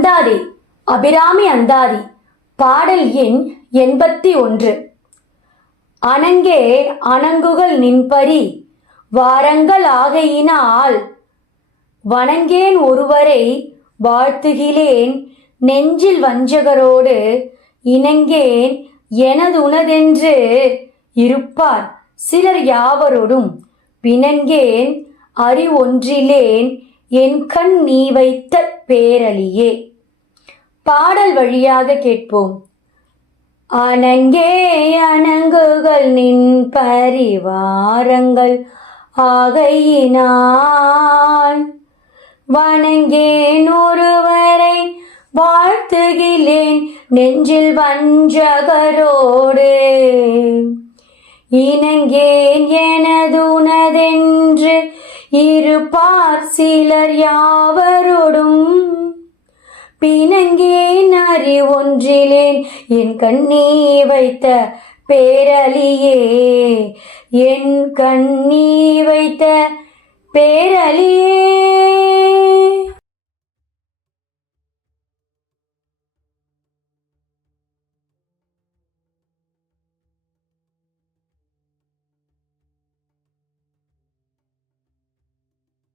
அந்தாதி அபிராமி அந்தாதி பாடல் எண் 81. அணங்கே அணங்குகள் நின்பரி வாரங்கள் ஆகையினால் வணங்கேன் ஒருவரை வாழ்த்துகிலேன் நெஞ்சில் வஞ்சகரோடு இணங்கேன் எனதுனதென்று இருப்பார் சிலர் யாவரோடும் பிணங்கேன் அறிவொன்றிலேன் என் கண் நீ வைத்த பேரழியே. பாடல் வழியாக கேட்போம். அணங்கே அணங்குகள் நின் பரிவாரங்கள் ஆகையினால் வணங்கேன் ஒருவரை வாழ்த்துகிலேன் நெஞ்சில் வஞ்சகரோடு இணங்கேன் எனதுனதென்று இருப்பார் சிலர் யாவரோடும் பிணங்கேன் அறிவொன்றிலேன் என் கண்ணீ வைத்த பேரழியே என் கண்ணீ வைத்த பேரழியே.